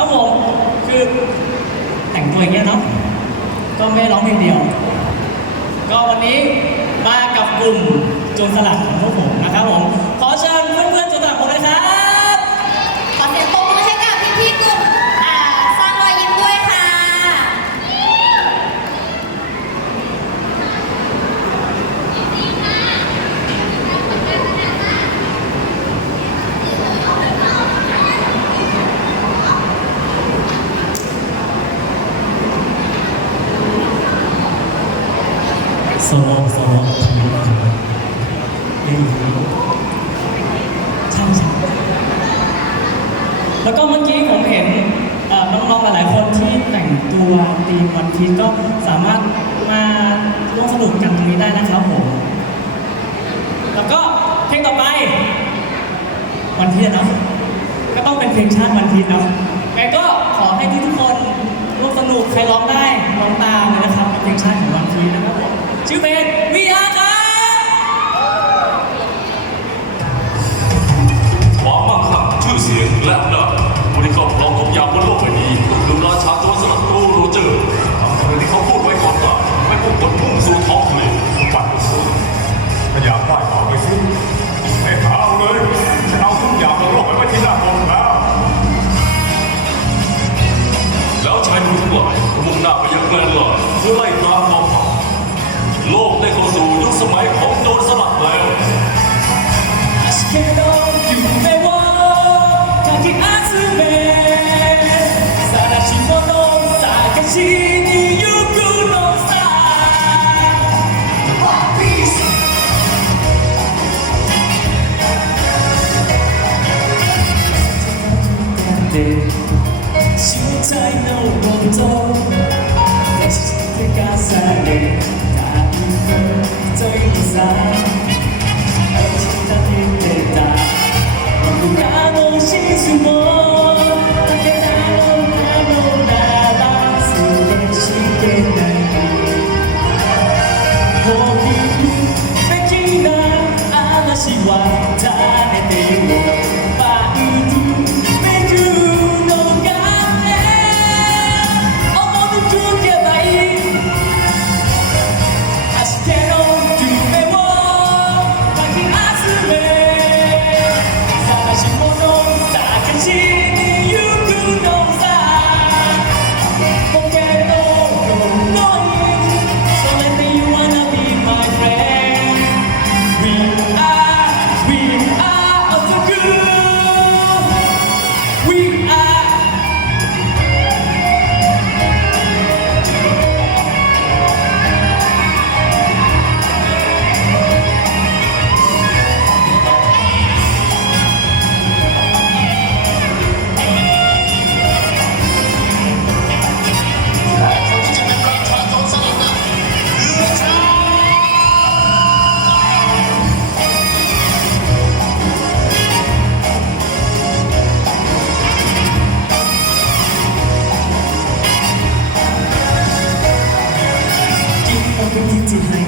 ครับผมคือแต่งตัวอย่างเงี้ยเนาะก็ไม่ร้องเพลงเดียว ก็วันนี้มากับกลุ่มโจรสลัดของพวกผมนะครับผมขอเชิญเพื่อนๆโจรสลัดผมเลยครับ ขอเสียงปรบมือให้กับพี่ๆกลุ่มอ่าสร้างรอยยิ้มด้วยค่ะ โซ โล่โซโล่เล่นใช่ใช่แล้วก็เมื่อกี้ผมเห็นเอ่อน้องๆหลายๆคนที่แต่งตัวตีมวันพีชก็สามารถมาร่วมสนุกกันตรงนี้ได้นะครับผม แล้วก็เพลงต่อไป วันพีชเนาะก็ต้องเป็นเพลงชาติวันพีชเนาะแต่ก็ขอให้ทุกๆคนร่วมสนุกใครร้องได้ร้องตามเลยนะครับเป็นเพลงชาติของวันพีชนะครับผมชื่อเพลง มุ่งหน้าไปยังแกลนไลน์เพื่อไล่ตามความฝันโลกได้เข้าสู่ยุคสมัยของโจรสลัดแล้ว Thank you.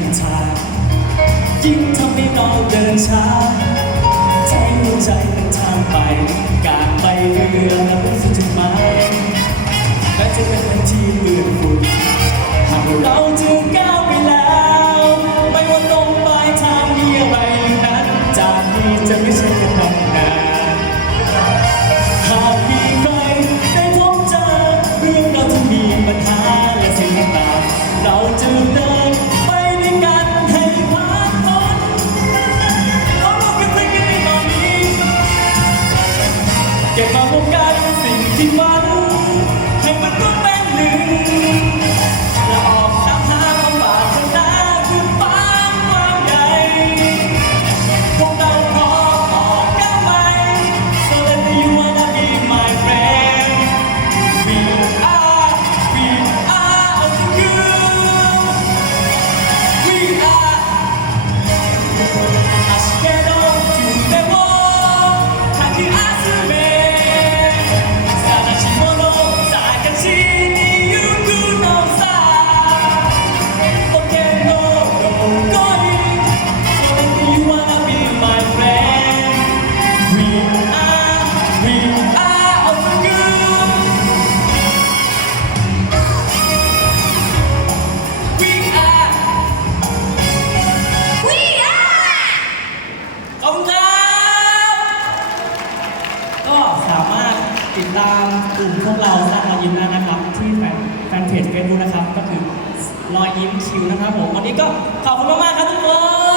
ที่ที่ให้ทางยิ่งทำให้เราเดินช้าใช้หัวใจเป็นทางไป การไปเรือและไม่สุดจุดหมายแม้จะเป็นวันที่เลื่อฝุ่น ตามกลุ่มพวกเราสร้างรอยยิ้มได้นะครับ ที่แฟนแฟนเพจเฟซบุ๊กนะครับ ก็คือรอยยิ้มคิวนะครับผมวันนี้ก็ขอบคุณมากๆ